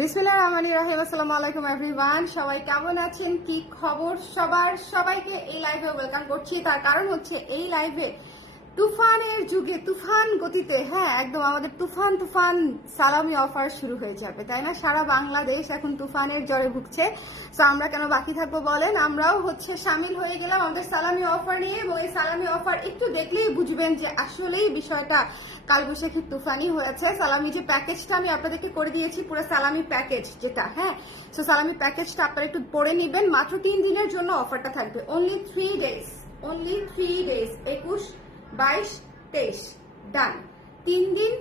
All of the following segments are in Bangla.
বিসমিল্লাহ রহমানি রাহিম। আসসালামু আলাইকুম এভরিওয়ান সবাই কেমন আছেন? কি খবর সবার? সবাইকে এই লাইভে ওয়েলকাম করছি। তার কারণ হচ্ছে এই লাইভে তুফানের যুগে তুফান গতিতে হ্যাঁ একদম আমাদের তুফান তুফান সালামি অফার শুরু হয়ে যাবে, তাই না? সারা বাংলাদেশ এখন তুফানের জ্বরে ভুগছে। তো আমরা কেন বাকি থাকব বলেন? আমরাও হচ্ছে সামিল হয়ে গেলাম আমাদের সালামি অফার নিয়ে এবং এই সালামি অফার একটু দেখলেই বুঝবেন যে আসলেই বিষয়টা কালবৈশাখী তুফানি হয়েছে। সালামি যে প্যাকেজটা আমি আপনাদেরকে করে দিয়েছি, পুরো সালামি প্যাকেজ যেটা হ্যাঁ? সো সালামি প্যাকেজটা আপনারা একটু পড়ে নেবেন। মাত্র তিন দিনের জন্য অফারটা থাকবে। Only three days only three days একুশ বাইশ, তেইশ। ডান তিন দিন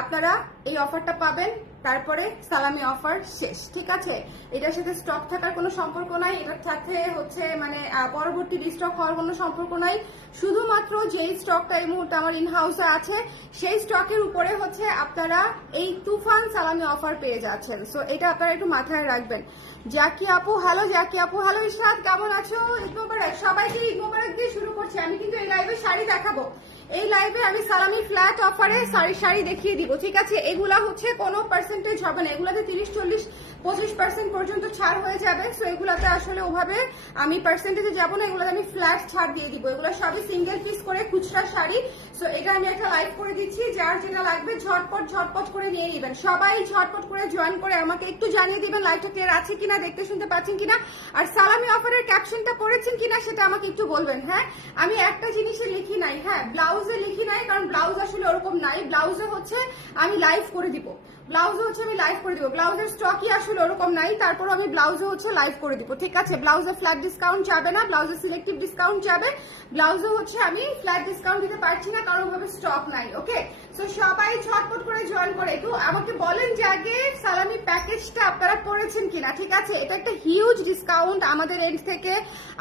আপনারা এই অফারটা পাবেন, তারপরে সালামি অফার শেষ, ঠিক আছে? এটার সাথে স্টক থাকার কোনো সম্পর্ক নাই, এটার সাথে হচ্ছে মানে পরবর্তী স্টক হওয়ার কোনো সম্পর্ক নাই। শুধুমাত্র যেই স্টকটা এই মুহূর্তে আমার ইন হাউসে আছে, সেই স্টকের উপরে হচ্ছে আপনারা এই তুফান সালামি অফার পেয়ে যাচ্ছেন। সো এটা আপনারা একটু মাথায় রাখবেন। জাকি আপু হ্যালো জাকি আপু। হ্যালো ইশরাত, কেমন আছো? ঈদ মোবারক। সবাইকে ঈদ মোবারক দিয়ে শুরু করছি। আমি কিন্তু এই লাইভে শাড়ি দেখাবো। এই লাইভে আমি সালামি ফ্ল্যাট অফারে শাড়ি শাড়ি দেখিয়ে দিব, ঠিক আছে? এগুলা হচ্ছে কোনো পার্সেন্টেজ হবে না। এগুলাতে তিরিশ, চল্লিশ পঁচিশ পার্সেন্ট পর্যন্ত ছাড় হয়ে যাবে সো এগুলাতে আসলে ওভাবে আমি পার্সেন্টেজে যাব না, এগুলোতে আমি ফ্ল্যাট ছাড় দিয়ে দিব। এগুলো সবই সিঙ্গেল পিস করে খুচরা শাড়ি সো এটা আমি একটা লাইভ করে দিচ্ছি, যার যেটা লাগবে ঝটপট ঝটপট করে নিয়ে নেবেন। সবাই ঝটপট করে জয়েন করে আমাকে একটু জানিয়ে দিবেন লাইভটা ক্লিয়ার আছে কিনা, দেখতে শুনতে পাচ্ছেন কিনা, আর সালামি অফারের ক্যাপশনটা পড়েছেন কিনা সেটা আমাকে একটু বলবেন হ্যাঁ? আমি একটা জিনিসে লিখি নাই হ্যাঁ ব্লাউজে লিখি নাই, কারণ ব্লাউজ আসলে ওরকম নাই ব্লাউজে হচ্ছে আমি লাইভ করে দিব। ব্লাউজে হচ্ছে আমি লাইভ করে দিব। ব্লাউজের স্টকই আসলে ওরকম নাই তারপর আমি ব্লাউজে হচ্ছে লাইভ করে দিব, ঠিক আছে? ব্লাউজে ফ্ল্যাট ডিসকাউন্ট যাবে না, ব্লাউজে সিলেক্টিভ ডিসকাউন্ট যাবে। ব্লাউজে হচ্ছে আমি ফ্ল্যাট ডিসকাউন্ট দিতে পারছি না কারণ ভাবে স্টক নাই ওকে সো সবাই ঝটপট করে জয়েন করে একটু আমাকে বলেন যে আগে সালামি প্যাকেজটা আপনারা পড়েছেন কিনা, ঠিক আছে? এটা একটা হিউজ ডিসকাউন্ট আমাদের এন্ড থেকে,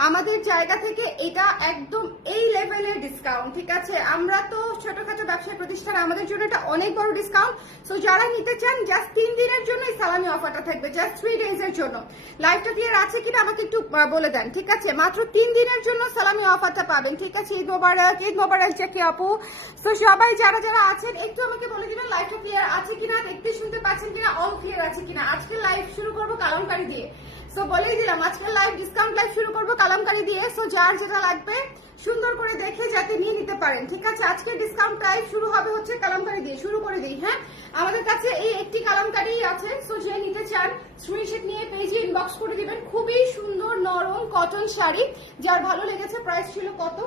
আমাদের জায়গা থেকে, এটা একদম এই লেভেলের ডিসকাউন্ট ঠিক আছে? আমরা তো ছোটখাটো ব্যবসায়ী প্রতিষ্ঠান, আমাদের জন্য এটা অনেক বড় ডিসকাউন্ট সো যারা নিতে চান জাস্ট তিন দিনের জন্য এই সালামি অফারটা থাকবে জাস্ট থ্রি ডেজ এর জন্য। লাইভটা ক্লিয়ার আছে কিনা আমাকে একটু বলে দেন, ঠিক আছে? মাত্র তিন দিনের জন্য সালামি অফারটা পাবেন, ঠিক আছে? ঈদ মোবারক ঈদ মোবারক চাকি আপু। তো সবাই যারা যারা আছেন? একটু আমাকে বলে দিবেন লাইভটা ক্লিয়ার আছে কিনা, দেখতে শুনতে পাচ্ছেন কিনা অল ক্লিয়ার আছে কিনা? আজকে লাইভ শুরু করব কালামকারি দিয়ে। সো বলেই দিলাম, আজকে লাইভ ডিসকাউন্ট লাইভ শুরু করব কালামকারি দিয়ে। সো যার যেটা লাগবে, সুন্দর করে দেখে যাতে নিয়ে নিতে পারেন, ঠিক আছে? আজকে ডিসকাউন্ট লাইভ শুরু হবে হচ্ছে কালামকারি দিয়ে, শুরু করে দিই হ্যাঁ? আমাদের কাছে এই একটি কালামকারি আছে সো যে নিতে চান স্ক্রিনশট নিয়ে পেজে ইনবক্স করে দিবেন। খুবই সুন্দর নরম কটন শাড়ি। যার ভালো লেগেছে প্রাইস ছিল কত?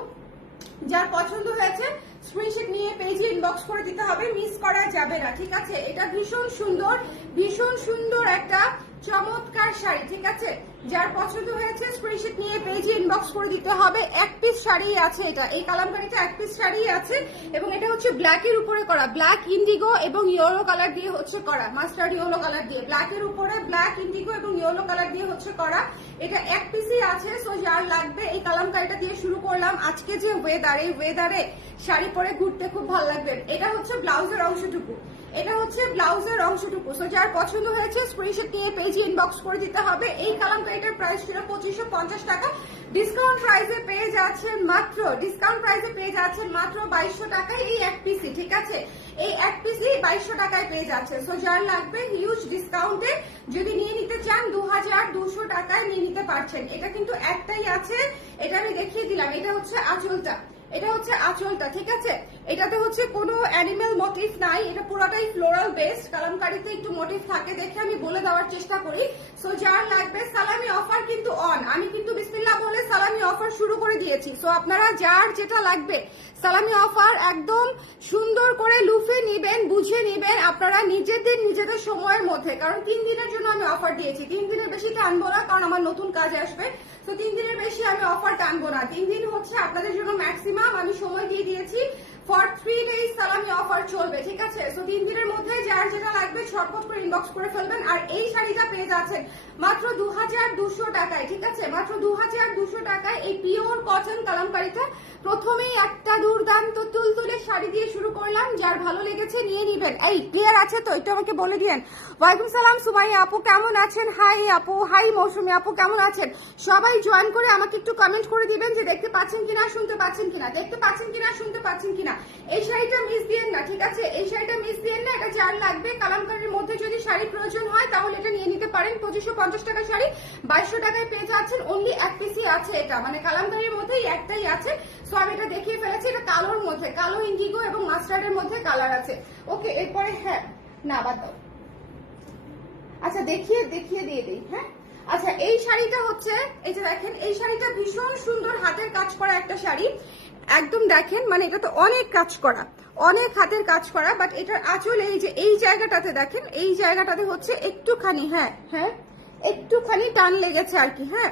যার পছন্দ হয়েছে স্ক্রিনশট নিয়ে পেজে ইনবক্স করে দিতে হবে মিস করা যাবে না, ঠিক আছে? এটা ভীষণ সুন্দর ভীষণ সুন্দর একটা চমৎকার শাড়ি, ঠিক আছে? যার পছন্দ হয়েছে স্ক্রিনশট নিয়ে পেজে ইনবক্স করে দিতে হবে। এক পিস শাড়ি আছে এটা। এই কালামকারিটা এক পিস শাড়ি আছে এবং এটা হচ্ছে ব্ল্যাকের উপরে করা। ব্ল্যাক ইন্ডিগো এবং ইয়েলো কালার দিয়ে হচ্ছে করা। মাস্টার্ড ইয়েলো কালার দিয়ে। ব্ল্যাকের উপরে ব্ল্যাক ইন্ডিগো এবং ইয়েলো কালার দিয়ে হচ্ছে করা। এটা এক পিসই আছে সো যার লাগবে এই কালামকারিটা দিয়ে শুরু করলাম। আজকে যে ওয়েদার এই ওয়েদারে শাড়ি পরে ঘুরতে খুব ভালো লাগবে। এটা হচ্ছে ব্লাউজের অংশটুকু। এটা হচ্ছে ব্লাউজের অংশটুকু। সো যার পছন্দ হয়েছে স্ক্রিনশট নিয়ে পেজে ইনবক্স করে দিতে হবে। এই কালামকারিটার প্রাইস ছিল পঁচিশশো পঞ্চাশ টাকা। ডিসকাউন্ট প্রাইসে পেয়ে যাচ্ছেন মাত্র ডিসকাউন্ট প্রাইসে পেয়ে যাচ্ছেন মাত্র বাইশশো টাকায় এই এক পিসি ঠিক আছে? এই এক পিসি বাইশশো টাকায় পেয়ে যাচ্ছে। সো যার লাগবে হিউজ ডিসকাউন্টে যদি নিয়ে নিতে চান দু হাজার দুশো টাকায় নিয়ে নিতে পারছেন। এটা কিন্তু একটাই আছে, এটা আমি দেখিয়ে দিলাম। এটা হচ্ছে আঁচলটা। এটা হচ্ছে আঁচলটা, ঠিক আছে? এটাতে হচ্ছে কোনো অ্যানিমেল মোটিভ নাই, এটা পুরোটাই ফ্লোরাল বেসড কালামকারিতে একটু মোটিভ থাকে দেখে আমি বলে দেওয়ার চেষ্টা করি। সো যার লাগবে সালামি অফার কিন্তু অন আমি কিন্তু বিসমিল্লা বলে সালামি অফার শুরু করে দিয়েছি। সো আপনারা যার যেটা লাগবে, সালামি অফার একদম সুন্দর করে লুফে নিবেন, বুঝে নিবেন। আপনারা নিজেদের নিজেদের সময়ের মধ্যে। কারণ তিন দিনের জন্য আমি অফার দিয়েছি। তিন দিনের বেশি টানবো না, কারণ আমার নতুন কাজ আসবে। তো তিন দিনের বেশি আমি অফার টানবো না। তিন দিন হচ্ছে আপনাদের জন্য ম্যাক্সিমাম আমি সময় দিয়ে দিয়েছি। ফর থ্রি ডেজ সালামি অফার চলবে, ঠিক আছে? সো তিন দিনের মধ্যে যার যেটা লাগবে, ছটপট করে ইনবক্স করে ফেলবেন। আর এই শাড়িটা পেয়ে যাচ্ছেন মাত্র দু হাজার দুশো টাকায়, ঠিক আছে? মাত্র দু হাজার দুশো টাকায় এই পিওর কটন কালামকারিটা প্রথমেই একটা দুর্দান্ত তুলতুলে শাড়ি দিয়ে শুরু করলাম, যার ভালো লেগেছে নিয়ে নিবেন। এই ক্লিয়ার আছে তো? একটু আমাকে বলে দিয়েন। ওয়ালাইকুম সালাম, সুমাই আপু, কেমন আছেন? হাই আপু, হাই মৌসুমি আপু, কেমন আছেন? সবাই জয়েন করে আমাকে একটু কমেন্ট করে দিবেন যে দেখতে পাচ্ছেন কিনা, শুনতে পাচ্ছেন কিনা। দেখতে পাচ্ছেন কিনা, শুনতে পাচ্ছেন কিনা। এই শাড়িটা মিস দিয়েন না, ঠিক আছে? এই শাড়িটা মিস দিয়েন না, এটা যার লাগবে। কালামকারীর মধ্যে যদি শাড়ি প্রয়োজন হয়, তাহলে এটা নিয়ে নিতে পারেন। পঁচিশশো পঞ্চাশ টাকা শাড়ি, বাইশশো টাকায় পেয়ে যাচ্ছেন। অনলি এক পিসই আছে এটা। মানে কালামকারীর মধ্যেই একটাই আছে। সো আমি এটা দেখিয়ে ফেলেছি, এটা কালোর মধ্যে, কালো ইন্ডিগো এবং মাস্টার্ডের মধ্যে কালার আছে। ওকে এরপরে হ্যাঁ না, বাদ দাও। আচ্ছা দেখিয়ে দেখিয়ে দিয়ে দিই হ্যাঁ? আচ্ছা এই শাড়িটা হচ্ছে, এই যে দেখেন, এই শাড়িটা ভীষণ সুন্দর হাতের কাজ করা একটা শাড়ি। একদম দেখেন মানে এটা তো অনেক কাজ করা, অনেক হাতের কাজ করা বাট এটার আঁচল এই যে, এই জায়গাটাতে দেখেন, এই জায়গাটাতে হচ্ছে একটুখানি হ্যাঁ হ্যাঁ একটুখানি টান লেগেছে আর কি হ্যাঁ?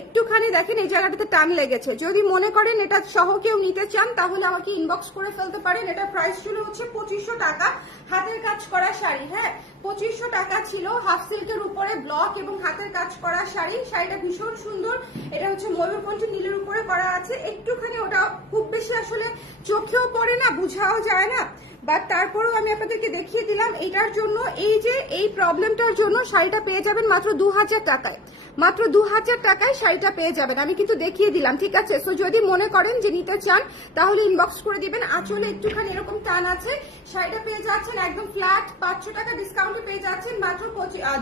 একটুখানি দেখেন, এই জায়গাটাতে টান লেগেছে। যদি মনে করেন এটা সহ কেউ নিতে চান, তাহলে আমাকে ইনবক্স করে ফেলতে পারেন। এটা প্রাইস ছিল হচ্ছে পঁচিশশো টাকা। হাতের কাজ করা শাড়ি হ্যাঁ? পঁচিশশো টাকা ছিল হাফ সিল্কের উপরে ব্লক এবং হাতের কাজ করা শাড়ি। শাড়িটা ভীষণ সুন্দর। এটা হচ্ছে ময়ূরকণ্ঠী নীলের উপরে করা আছে। একটুখানি ওটা খুব বেশি আসলে চোখেও পড়ে না, বুঝাও যায় না। বাট তারপরেও আমি আপনাদেরকে দেখিয়ে দিলাম, এটার জন্য, এই যে এই প্রবলেমটার জন্য শাড়িটা পেয়ে যাবেন মাত্র দু হাজার টাকায়। মাত্র দু হাজার টাকায় শাড়িটা পেয়ে যাবেন, আমি কিন্তু দেখিয়ে দিলাম, ঠিক আছে? সো যদি মনে করেন যে নিতে চান, তাহলে ইনবক্স করে দিবেন। আঁচলে একটুখানি এরকম টান আছে, শাড়িটা পেয়ে যাচ্ছেন একদম ফ্ল্যাট পাঁচশো টাকা ডিসকাউন্টে পেয়ে যাচ্ছেন মাত্র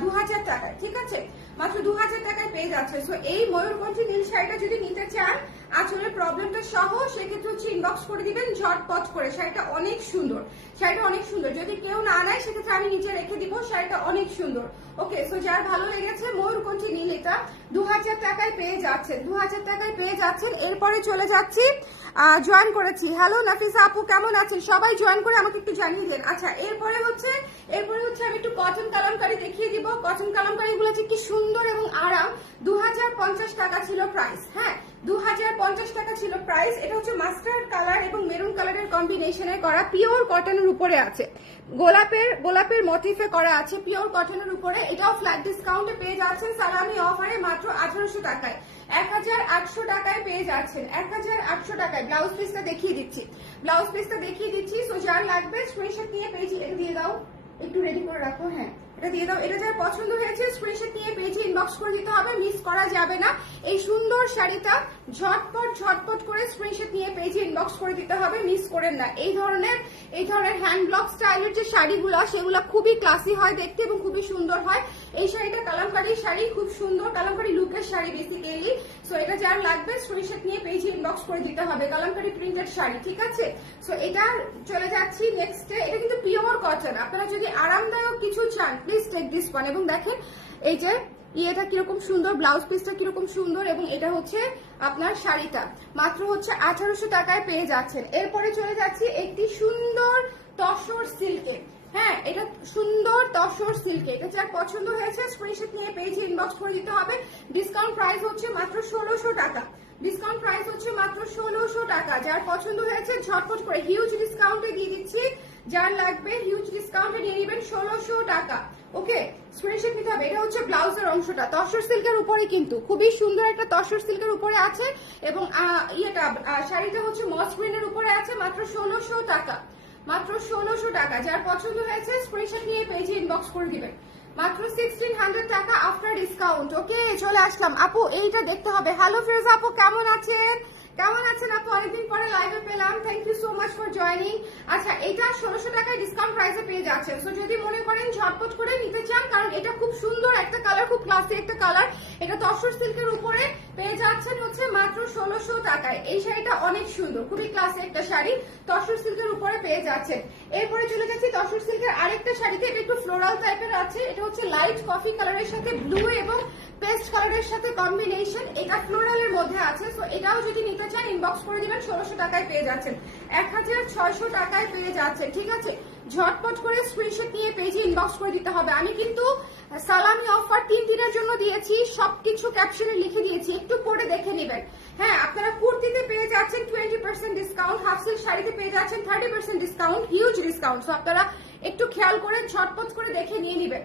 দু হাজার টাকায়, ঠিক আছে? মাত্র দু হাজার টাকায় পেয়ে যাচ্ছে। সো এই ময়ূরকণ্ঠী নীল শাড়িটা যদি নিতে চান আঁচলের প্রবলেমটা সহ, সেক্ষেত্রে হচ্ছে ইনবক্স করে দিবেন, ঝটপট করে। শাড়িটা অনেক সুন্দর। শাড়িটা অনেক সুন্দর। যদি কেউ না নেয়, সেক্ষেত্রে আমি নিচে রেখে দিব। শাড়িটা অনেক সুন্দর। ওকে সো যার ভালো লেগেছে ময়ূরকণ্ঠী নীল এটা, দু হাজার টাকায় পেয়ে যাচ্ছেন। দু হাজার টাকায় পেয়ে যাচ্ছেন। এরপরে চলে যাচ্ছি জয়েন করেছি। হ্যালো নাফিসা আপু, কেমন আছেন? সবাই জয়েন করে আমাকে একটু জানিয়ে দেন। আচ্ছা এরপরে হচ্ছে এরপরে হচ্ছে আমি একটু কটন কালামকারি দেখিয়ে দিব। কটন কালামকারি গুলো হচ্ছে কি সুন্দর এবং আরাম। দু হাজার পঞ্চাশ টাকা ছিল প্রাইস হ্যাঁ? দু হাজার পঞ্চাশ টাকা ছিল প্রাইস এটা হচ্ছে মাস্টার্ড কালার এবং মেরুন কালারের কম্বিনেশনে করা। পিওর কটনের উপরে আছে। গোলাপের গোলাপের মোটিফে করা আছে পিওর কটনের উপরে। এটাও ফ্ল্যাট ডিসকাউন্টে পেয়ে যাচ্ছেন সালামি অফারে মাত্র আঠারোশো টাকায়। এক হাজার আটশো টাকায় পেয়ে যাচ্ছেন। এক হাজার আটশো টাকায় ব্লাউজ পিসটা দেখিয়ে দিচ্ছি। ব্লাউজ পিসটা দেখিয়ে দিচ্ছি। সো যার লাগবে স্ক্রিনশট নিয়ে এটা দিয়ে দাও। একটু রেডি করে রাখো হ্যাঁ। এটা দিয়ে দাও। এটা যার পছন্দ হয়েছে স্ক্রিনশট নিয়ে পেজে ইনবক্স করে দিতে হবে মিস করা যাবে না। এই সুন্দর শাড়িটা ঝটপট ঝটপট করে স্ক্রিনশট নিয়ে পেজে ইনবক্স করে দিতে হবে মিস করেন না। এই ধরনের এই ধরনের হ্যান্ড ব্লক স্টাইলের যে শাড়িগুলো, সেগুলো খুবই ক্লাসি হয় দেখতে এবং খুবই সুন্দর হয়। এই শাড়িটা কালামকারী শাড়ি, খুব সুন্দর কালামকারী লুকের শাড়ি বেসিক্যালি সো এটা যার লাগবে স্ক্রিনশট নিয়ে পেজে ইনবক্স করে দিতে হবে, কালামকারী প্রিন্টেড শাড়ি, ঠিক আছে? সো এটা চলে যাচ্ছি নেক্সটে এটা কিন্তু পিওর কটন আপনারা যদি আরামদায়ক কিছু চান প্লিজ টেক দিস ওয়ান এবং দেখেন, এই যে, ইয়েটা কীরকম সুন্দর ব্লাউজ পিসটা কীরকম সুন্দর, এবং এটা হচ্ছে আপনার শাড়িটা। মাত্র হচ্ছে আঠারোশো টাকায় পেয়ে যাচ্ছেন। এরপরে চলে যাচ্ছি একটি সুন্দর তসর সিল্কে হ্যাঁ এটা সুন্দর তসর সিল্কে এটা যার পছন্দ হয়েছে স্ক্রিনশট নিয়ে পেজে ইনবক্স করে দিতে হবে। ডিসকাউন্ট প্রাইস হচ্ছে মাত্র ষোলোশো টাকা। ডিসকাউন্ট প্রাইস হচ্ছে মাত্র ষোলোশো টাকা। যার পছন্দ হয়েছে, ঝটপট করে হিউজ ডিসকাউন্টে দিয়ে দিচ্ছি। যার লাগবে হিউজ ডিসকাউন্টে নিয়ে নেবেন ষোলোশো টাকা। ওকে স্ক্রিনশট নিতে হবে। এটা হচ্ছে ব্লাউজের অংশটা। তসর সিল্কের উপরে কিন্তু খুবই সুন্দর একটা তসর সিল্কের উপরে আছে এবং ইয়েটা শাড়িটা হচ্ছে মসগ্রিনের উপরে আছে মাত্র ষোলোশো টাকা। মাত্র ষোলোশো টাকা, যার পছন্দ হয়েছে স্ক্রিনশট নিয়ে পেজে ইনবক্স করে দিবেন। মাত্র সিক্সটিন হান্ড্রেড টাকা আফটার ডিসকাউন্ট ওকে চলে আসলাম। আপু, এইটা দেখতে হবে। হ্যালো ফিরোজ আপু, কেমন আছেন? কেমন আছেন আপু? অনেকদিন পরে লাইভে পেলাম। Thank you so much for joining আচ্ছা এটা ষোলোশো টাকায় ডিসকাউন্ট প্রাইসে পেয়ে যাচ্ছেন। সো যদি মনে করেন ঝটপট করে নিতে চান, কারণ এটা খুব সুন্দর, একটা কালার খুব ক্লাসি একটা কালার এটা তসর সিল্কের উপরে পেয়ে যাচ্ছেন হচ্ছে মাত্র ষোলোশো টাকায়। এই শাড়িটা অনেক সুন্দর, খুবই ক্লাসি একটা শাড়ি। তসর সিল্কের উপরে পেয়ে যাচ্ছেন। এরপরে চলে যাচ্ছি তসর সিল্কের আরেকটা শাড়িতে, এটা একটু ফ্লোরাল টাইপের আছে। এটা হচ্ছে লাইট কফি কালারের সাথে ব্লু এবং পেস্ট কালারের সাথে কম্বিনেশন এটা ফ্লোরালের মধ্যে আছে সো এটাও যদি নিতে চান ইনবক্স করে দেবেন, ষোলোশো টাকায় পেয়ে যাচ্ছেন। এক হাজার ছয়শো টাকায় পেয়ে যাচ্ছে ঠিক আছে? ঝটপট করে স্ক্রিনশট নিয়ে পেজে ইনবক্স করে দিতে হবে। আমি কিন্তু সালামি অফার তিন দিনের জন্য দিয়েছি, সবকিছু ক্যাপশনে লিখে দিয়েছি। একটু পরে দেখে নেবেন। হ্যাঁ আপনারা কুর্তিতে পেয়ে যাচ্ছেন twenty percent discount half silk শাড়িতে পেয়ে যাচ্ছেন thirty percent discount huge discount so আপনারা একটু খেয়াল করে ঝটপট করে দেখে নিয়ে নেবেন।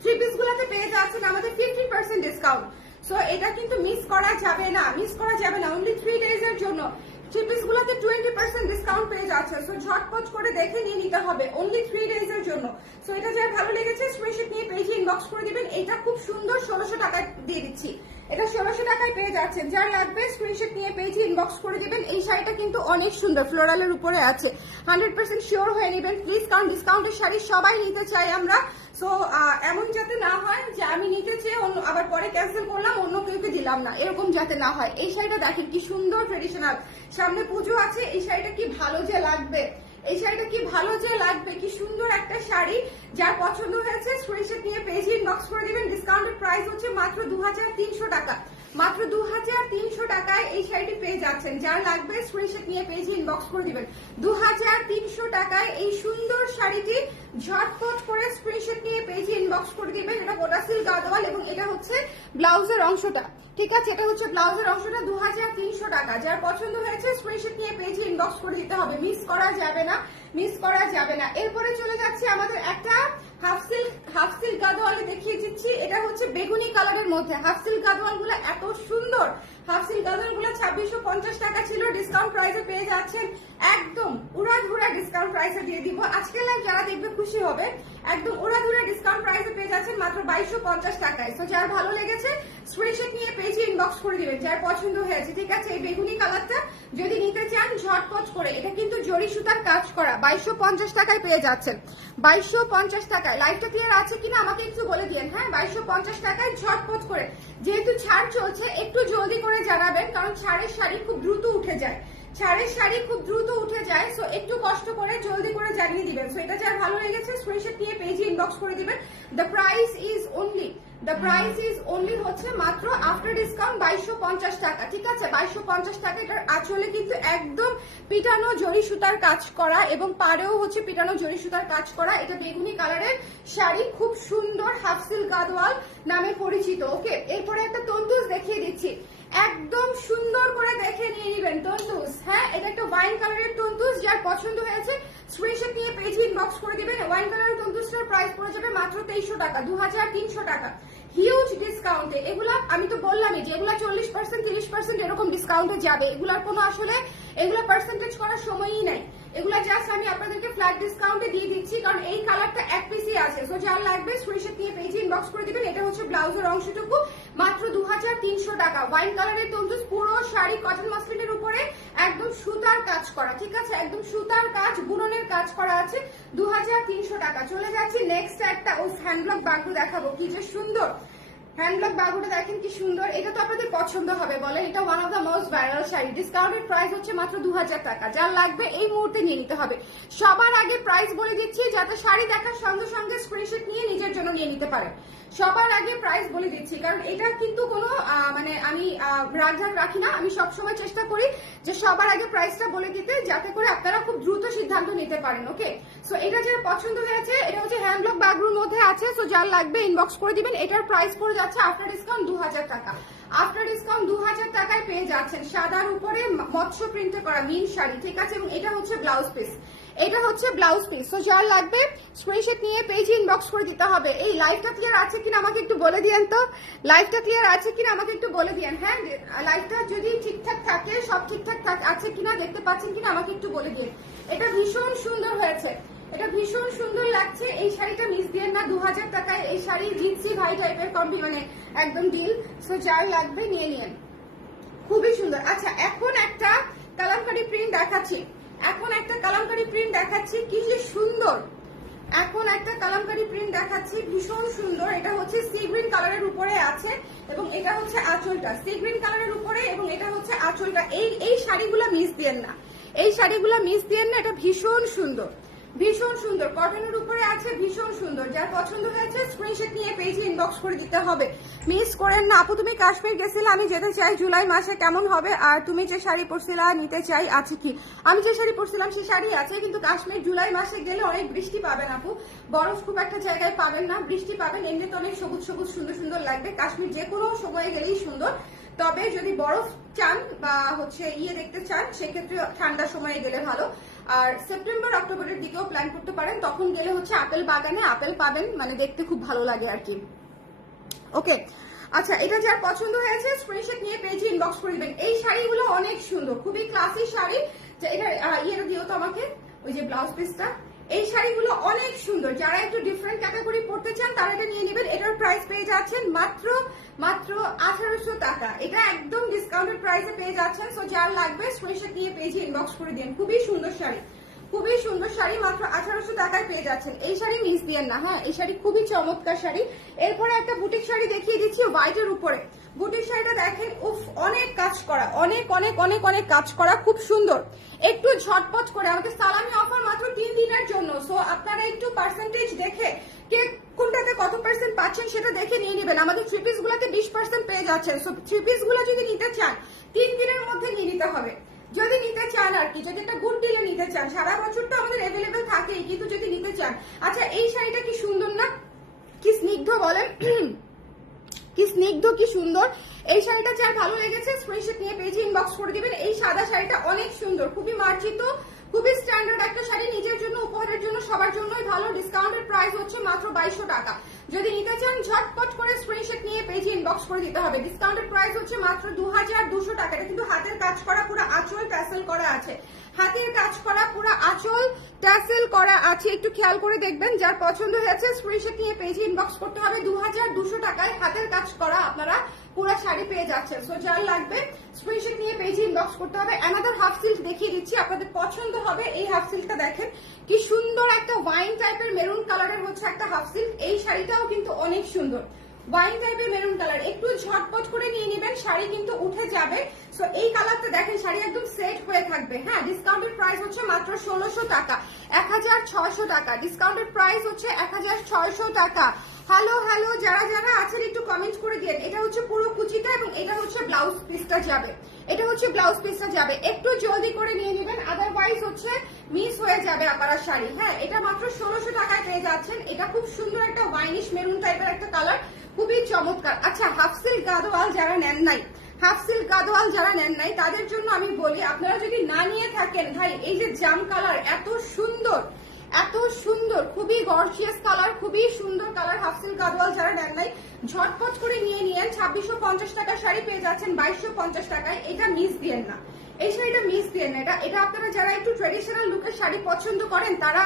থ্রি পিস গুলাতে পেয়ে যাচ্ছেন আমাদের ফিফটি পার্সেন্ট ডিসকাউন্ট সো এটা কিন্তু মিস করা যাবে না মিস করা যাবে না। অনলি থ্রি ডেজ এর জন্য। থ্রি গুলাতে টোয়েন্টি পার্সেন্ট ডিসকাউন্ট পেয়ে যাচ্ছে। সো ঝটপট করে দেখে নিয়ে নিতে হবে অনলি থ্রি ডেজ এর জন্য। সো এটা যার ভালো লেগেছে। স্ক্রিনশট নিয়ে পেজে ইনবক্স করে দিবেন। এটা খুব সুন্দর ষোলোশো টাকায় দিয়ে দিচ্ছি। এটা ষোলোশো টাকায় পেয়ে যাচ্ছেন। যার লাগবে স্ক্রিনশট নিয়ে পেয়েছি ইনবক্স করে দিবেন। এই শাড়িটা কিন্তু অনেক সুন্দর ফ্লোরালের উপরে আছে। হান্ড্রেড পার্সেন্ট শিওর হয়ে নেবেন। প্লিজ কারণ ডিসকাউন্টের শাড়ি সবাই নিতে চাই আমরা। সো এমন যাতে না হয় যে আমি নিতে চেয়ে অন্য আবার পরে ক্যান্সেল করলাম, অন্য কেউকে দিলাম না। এরকম যাতে না হয়। এই শাড়িটা দেখেন কি সুন্দর ট্রেডিশনাল সামনে পুজো আছে, এই শাড়িটা কি ভালো যে লাগবে? এই শাড়িটা কি ভালো যে লাগবে? কি সুন্দর একটা শাড়ি যার পছন্দ হয়েছে। স্ক্রিনশট নিয়ে পেজ ইনবক্স করে দিবেন। ডিসকাউন্টেড প্রাইস হচ্ছে মাত্র দু হাজার তিনশো টাকা। মাত্র দু হাজার তিনশো টাকায় এই শাড়িটি পেয়ে যাচ্ছেন। যার লাগবে স্ক্রিনশট নিয়ে পেজ ইনবক্স করে দিবেন। দু হাজার তিনশো টাকায় এই সুন্দর শাড়িটি ঝটপট করে স্ক্রিনশট নিয়ে পেজ ইনবক্স করে দিবেন। এটা গোটা সিল্ক গাদওয়াল এবং এটা হচ্ছে ব্লাউজের অংশটা। ঠিক আছে? এটা হচ্ছে ব্লাউজের অংশটা দু হাজার তিনশো টাকা। যার পছন্দ হয়েছে স্ক্রিনশট নিয়ে পেজ ইনবক্স করে দিতে হবে। মিস করা যাবে না মিস করা যাবে না। এরপরে চলে যাচ্ছে আমাদের একটা হাফ সিল্ক, হাফ দেখিয়ে দিচ্ছি। এটা হচ্ছে বেগুনি কালারের মধ্যে। হাফ সিল্কগুলো এত সুন্দর। হাফ সিল্ক ছাব্বিশশো পঞ্চাশ টাকা ছিল। ডিসকাউন্ট প্রাইসে পেয়ে যাচ্ছেন একদম উড়াধুরা ডিসকাউন্ট প্রাইসে দিয়ে দিব। আজকে লাইভ যারা দেখবে খুশি হবে। একদম উড়াধুরা ডিসকাউন্ট প্রাইসে পেয়ে যাচ্ছেন মাত্র বাইশশো পঞ্চাশ টাকায়। তো যার ভালো লেগেছে স্ক্রিনশট নিয়ে পেজে ইনবক্স করে দিবেন, যার পছন্দ হয়েছে। ঠিক আছে, এই বেগুনি কালারটা যদি নিতে চান ঝটপট করে, এটা কিন্তু জরি সুতার কাজ করা। বাইশশো পঞ্চাশ টাকায় পেয়ে যাচ্ছেন। বাইশশো পঞ্চাশ টাকায়। লাইফটা ক্লিয়ার আছে কিনা আমাকে একটু বলে দিন হ্যাঁ? বাইশশো পঞ্চাশ টাকায় ঝটপট করে। যেহেতু ছাড় চলছে, একটু জলদি করে জানাবেন, কারণ ছাড়ের শাড়ি খুব দ্রুত উঠে যায়। ছাড়ের শাড়ি খুব দ্রুত উঠে যায় সো একটু কষ্ট করে জলদি করে জানিয়ে দিবেন। সো এটা যার ভালো লেগেছে স্ক্রিনশট নিয়ে পেজে ইনবক্স করে দিবেন। The price is only the price is only হচ্ছে মাত্র আফটার ডিসকাউন্ট বাইশশো পঞ্চাশ টাকা। ঠিক আছে? বাইশশো পঞ্চাশ টাকা, এটার আঁচলে কিন্তু একদম পিটানো জরি সুতার কাজ করা এবং পাড়েও হচ্ছে পিটানো জরি সুতার কাজ করা। এটা বেগুনি কালারের শাড়ি, খুব সুন্দর হাফসিল গাদওয়াল নামে পরিচিত। ওকে এরপরে একটা তন্তুজ দেখিয়ে দিচ্ছি। একদম সুন্দর করে দেখে নিয়ে নিবেন তন্তুজ হ্যাঁ এটা একটা ওয়াইন কালারের তন্তুজ যার পছন্দ হয়েছে। স্ক্রিনশট নিয়ে পেজ ইনবক্স করে দিবেন। ওয়াইন কালারের তন্তুজটার প্রাইস পড়ে যাবে মাত্র তেইশশো টাকা দু হাজার তিনশো টাকা। হিউজ ডিসকাউন্টে এগুলা, আমি তো বললামই যে এগুলা চল্লিশ পার্সেন্ট তিরিশ পার্সেন্ট এরকম ডিসকাউন্টে যাবে। এগুলার কোনো আসলে, এগুলা পার্সেন্টেজ করার সময়ই নাই। এগুলা জাস্ট আমি আপনাদেরকে ফ্ল্যাট ডিসকাউন্টে দিয়ে দিচ্ছি, কারণ এই কালারটা এক পিসই আছে। সো যার লাগবে স্ক্রিনশট নিয়ে পেজে ইনবক্স করে দিবেন। এটা হচ্ছে ব্লাউজের অংশটুকু, মাত্র দু হাজার তিনশো টাকা। ওয়াইন কালারের তন্দুজ পুরো শাড়ি কটন মাসলিনের উপরে একদম সুতার কাজ করা, ঠিক আছে? একদম সুতার কাজ, বুননের কাজ করা আছে দু হাজার তিনশো টাকা। চলে যাচ্ছি নেক্সট একটা, ও হ্যান্ডব্লক বাগু দেখাবো, কি যে সুন্দর। হ্যান্ডব্লক বাগুটা দেখেন কি সুন্দর। এটা তো আপনাদের পছন্দ হবে বলে এটা one of the most viral sari. Discounted price হচ্ছে মাত্র দু হাজার টাকা। যার লাগবে এই মুহূর্তে নিয়ে নিতে হবে। সবার আগে প্রাইস বলে দিচ্ছি, যাতে শাড়ি দেখার সঙ্গে সঙ্গে স্ক্রিনশট নিয়ে নিজের জন্য নিয়ে নিতে পারে সবার আগে প্রাইস বলে দিচ্ছি। কারণ এটা কিন্তু কোনো মানে আমি রাগ ঝাগ রাখি না। আমি সবসময় চেষ্টা করি যে সবার আগে প্রাইসটা বলে দিতে, যাতে করে আপনারা খুব দ্রুত সিদ্ধান্ত নিতে পারেন ওকে সো এটা যার পছন্দ হয়েছে, এটা হচ্ছে হ্যান্ডব্লক বাগরুর মধ্যে আছে। সো যার লাগবে ইনবক্স করে দিবেন। এটার প্রাইস পড়ে যাচ্ছে আফটার ডিসকাউন্ট দু হাজার টাকা। আফটার ডিসকাউন্ট দু হাজার টাকায় পেয়ে যাচ্ছেন সাদার উপরে মৎস্য প্রিন্টে করা মিন শাড়ি, ঠিক আছে? এবং এটা হচ্ছে ব্লাউজ পিস এটা হচ্ছে ব্লাউজ পিস তো যার লাগবে স্ক্রিনশট নিয়ে পেজে ইনবক্স করে দিতে হবে। এই লাইভটা ক্লিয়ার আছে কিনা আমাকে একটু বলে দিয়েন তো? লাইভটা ক্লিয়ার আছে কিনা আমাকে একটু বলে দিয়েন? হ্যাঁ লাইভটা যদি ঠিকঠাক থাকে, সব ঠিকঠাক আছে কিনা, দেখতে পাচ্ছেন কিনা, আমাকে একটু বলে দিন। এটা ভীষণ সুন্দর হয়েছে। এটা ভীষণ সুন্দর লাগছে। এই শাড়িটা মিস দিয়ে না দু হাজার টাকায়। এই শাড়ি জিন্সি ভাই টাইপের কম্বি মানে একদম ডিল সো যার লাগবে নিয়ে নিন খুবই সুন্দর। আচ্ছা এখন একটা কালামকারি প্রিন্ট দেখাচ্ছি। এখন একটা কালামকারী প্রিন্ট দেখাচ্ছি, কি যে সুন্দর। এখন একটা কালামকারী প্রিন্ট দেখাচ্ছি, ভীষণ সুন্দর। এটা হচ্ছে সি গ্রিন কালারের উপরে আছে এবং এটা হচ্ছে আঁচলটা। সি গ্রিন কালারের উপরে এবং এটা হচ্ছে আঁচলটা। এই এই শাড়িগুলো মিস দিয়েন না। এই শাড়িগুলো মিস দিয়েন না, এটা ভীষণ সুন্দর। ভীষণ সুন্দর। কটনের উপরে আছে ভীষণ সুন্দর। যার পছন্দ হয়েছে স্ক্রিনশট নিয়ে পেজে ইনবক্স করে দিতে হবে। মিস করেন না। আপু, তুমি কাশ্মীর গেছিলে, আমি যেতে চাই। জুলাই মাসে কেমন হবে? আর তুমি যে শাড়ি পরছিলা, নিতে চাই, আছে কি? আমি যে শাড়ি পরছিলাম সেই শাড়ি আছে, কিন্তু কাশ্মীর জুলাই মাসে গেলে অনেক বৃষ্টি পাবেন আপু। বরফ খুব একটা জায়গায় পাবেন না। বৃষ্টি পাবেন এমনিতে অনেক সবুজ সবুজ, সুন্দর সুন্দর লাগবে। কাশ্মীর যে কোনো সময়ে গেলেই সুন্দর। তবে যদি বরফ চান বা হচ্ছে ইয়ে দেখতে চান, সেক্ষেত্রে ঠান্ডার সময়ে গেলে ভালো। আর সেপ্টেম্বর অক্টোবরের দিকেও প্ল্যান করতে পারেন। তখন গেলে হচ্ছে আপেল বাগানে আপেল পাবেন মানে দেখতে খুব ভালো লাগে আর কি। ওকে আচ্ছা এটা যার পছন্দ হয়েছে স্ক্রিনশট নিয়ে পেজে ইনবক্স করে দিবেন। এই শাড়িগুলো অনেক সুন্দর, খুবই ক্লাসিক শাড়ি। এটা ইয়েটা দিও তো আমাকে, ওই যে ব্লাউজ পিসটা এই শাড়িগুলো অনেক সুন্দর। যারা একটু ডিফারেন্ট ক্যাটাগরি পড়তে চান, তারা এটা নিয়ে নেবেন। এটার প্রাইস পেয়ে যাচ্ছেন মাত্র মাত্র আঠারোশো টাকা। এটা একদম ডিসকাউন্টেড প্রাইসে পেয়ে যাচ্ছেন। সো যার লাগবে স্ক্রিনশট নিয়ে পেজে ইনবক্স করে দিন। খুবই সুন্দর শাড়ি। খুবই সুন্দর শাড়ি মাত্র আঠারোশো টাকায় পেয়ে যাচ্ছেন। এই শাড়ি মিস দিয়েন না হ্যাঁ? এই শাড়ি খুবই চমৎকার শাড়ি। এরপরে একটা বুটিক শাড়ি দেখিয়ে দিচ্ছি হোয়াইটের উপরে। বুটিক শাড়িটা দেখেন, উফ, অনেক কাজ করা, অনেক অনেক অনেক অনেক কাজ করা, খুব সুন্দর। একটু ঝটপট করে আমাদের সালামি অফার মাত্র তিন দিনের জন্য। সো আপনারা একটু পার্সেন্টেজ দেখে কে কোনটাতে কত পার্সেন্ট পাচ্ছেন সেটা দেখে নিয়ে নেবেন। আমাদের থ্রি পিস গুলাতে বিশ পার্সেন্ট পেয়ে যাচ্ছেন। সো থ্রি পিসগুলো যদি নিতে চান, তিন দিনের মধ্যে নিয়ে নিতে হবে। যদি নিতে চান আর কি, যদি একটা গুড ডিলে নিতে চান, সারা বছর তো আমাদের অ্যাভেলেবেল থাকেই, কিন্তু যদি নিতে চান আচ্ছা এই শাড়িটা কি সুন্দর না? কি স্নিগ্ধ বলেন? কি স্নিগ্ধ, কি সুন্দর? এই শাড়িটা যার ভালো লেগেছে স্ক্রিনশট নিয়ে পেজে ইনবক্স করে দিবেন। এই সাদা শাড়িটা অনেক সুন্দর, খুবই মার্জিত খুবই স্ট্যান্ডার্ড একটা শাড়ি, নিজের জন্য, উপহারের জন্য, সবার জন্যই ভালো। ডিসকাউন্টের প্রাইস হচ্ছে মাত্র বাইশশো টাকা। যদি নিতে চান, ঝটপট করে স্ক্রিনশট নিয়ে পেজে ইনবক্স করে দিতে হবে। ডিসকাউন্টের প্রাইস হচ্ছে মাত্র দু হাজার দুশো টাকা। এটা কিন্তু হাতের কাজ করা, পুরো আঁচল ট্যাসেল করা আছে। হাতের কাজ করা, পুরো আঁচল ট্যাসেল করা আছে। একটু খেয়াল করে দেখবেন, যার পছন্দ হয়েছে স্ক্রিনশট নিয়ে পেজে ইনবক্স করতে হবে। দু হাজার দুশো টাকায় হাতের কাজ করা আপনারা পুরো শাড়ি পেয়ে যাচ্ছেন। সো যার লাগবে স্ক্রিনশট নিয়ে পেজে ইনবক্স করতে হবে। অ্যানাদার হাফ সিল্ক দেখিয়ে দিচ্ছি, আপনাদের পছন্দ হবে। এই হাফ সিল্কটা দেখেন, কি সুন্দর একটা ওয়াইন টাইপের মেরুন কালারের হচ্ছে একটা হাফ সিল্ক এই শাড়িটাও কিন্তু অনেক সুন্দর। ওয়াইন টাইপের মেরুন কালার একটু ঝটপট করে নিয়ে নেবেন, শাড়ি কিন্তু উঠে যাবে। সো এই কালারটা দেখেন, শাড়ি একদম সেট হয়ে থাকবে। হ্যাঁ ডিসকাউন্টেড প্রাইস হচ্ছে মাত্র ষোলোশো টাকা। এক হাজার ছয়শো টাকা। ডিসকাউন্টেড প্রাইস হচ্ছে এক হাজার ছয়শো টাকা। হ্যালো হ্যালো যারা যারা আছেন একটু কমেন্ট করে দিন এটা হচ্ছে পুরো কুচিটা এবং এটা হচ্ছে ব্লাউজ পিসটা যাবে। এটা হচ্ছে ব্লাউজ পিসটা যাবে। একটু জলদি করে নিয়ে নেবেন আদারওয়াইজ হচ্ছে মিস হয়ে যাবে আপনারা শাড়ি। হ্যাঁ এটা মাত্র ষোলোশো টাকায় পেয়ে যাচ্ছেন। এটা খুব সুন্দর একটা ওয়াইনিশ মেরুন টাইপের একটা কালার খুবই চমৎকার। আচ্ছা হাফ সিল্ক গাদোয়াল যারা নেন নাই হাফ সিল্ক গাদোয়াল যারা নেন নাই, তাদের জন্য আমি বলি, আপনারা যদি না নিয়ে থাকেন, ভাই, এই যে জাম কালার এত সুন্দর এত সুন্দর, খুবই গর্জিয়াস কালার খুবই সুন্দর কালার হাফসিল গাদোয়াল যারা নেন নাই, ঝটপট করে নিয়ে নিয়েন। ছাব্বিশশো পঞ্চাশ টাকা শাড়ি পেয়ে যাচ্ছেন বাইশশো পঞ্চাশ টাকায়। এটা মিস দিয়েন না। এই শাড়িটা মিস দিয়েন না। এটা এটা আপনারা যারা একটু ট্রেডিশনাল লুকের শাড়ি পছন্দ করেন, তারা